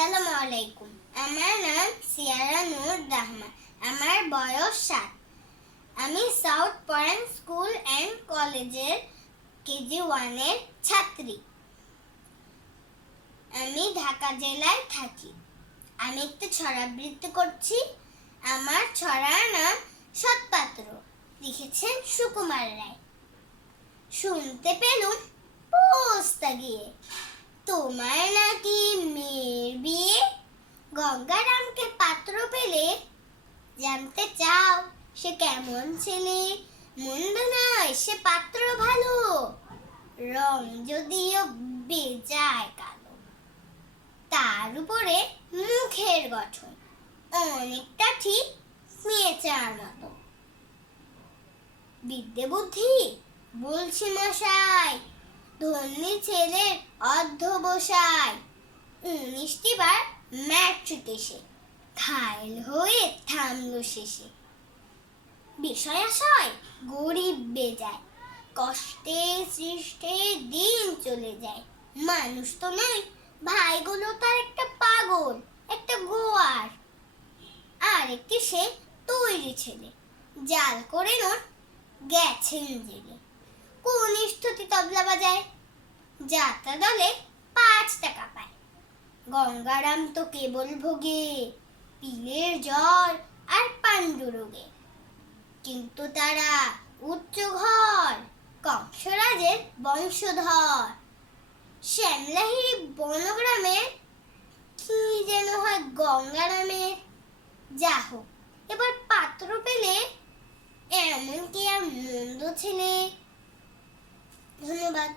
আসসালামু আলাইকুম। আমার নাম সিয়ারা নূর রহমান। আমার বয়স সাত। আমি সাউথ পয়েন্ট স্কুল অ্যান্ড কলেজের কেজি ওয়ানের ছাত্রী। আমি ঢাকা জেলায় থাকি। আমি একটু ছড়াবৃত্তি করছি। আমার ছড়ার নাম সৎপাত্র। লিখেছেন সুকুমার রায়। শুনতে পেলুন পোস্তা গিয়ে তোমার পেলে জানতে চাও সে কেমন ছেলে? মন্দ নয়, সে পাত্র ভালো। রং যদিও বেজায় কালো। তার উপরে মুখের গঠন অনেকটা ঠিক মেয়েচার মতো। বিদ্যে বুদ্ধি, বলছি মশাই ধন্যী ছেলের অধ্যবসায় উনিশটি বার ম্যাট্রিক এসে ঘায়ল হয়ে থামল শেষে। বিষয় আশয় গরিব বেজায়, কষ্টে সৃষ্টে দিন চলে যায়। মানুষ তো নয়, ভাইগুলো তার একটা পাগল, একটা গোয়ার। আর একটি সে তৈরি ছেলে, জাল করে নোট গেছেন জেলে। কোন স্তুতি তবলা বাজায়? যাত্রা দলে পাঁচ টাকা পায়। গঙ্গারাম তো কেবল ভোগে পিলের জ্বর আর পাণ্ডু রোগে কিন্তু তারা উচ্চ ঘর কংসরাজের বংশধর। শ্যামলাহিরি বনগ্রামের কি যেন হয় গঙ্গারামের যা হোক এবার পাত্র পেলে এমন কি আর মন্দ ছেলে। ধন্যবাদ।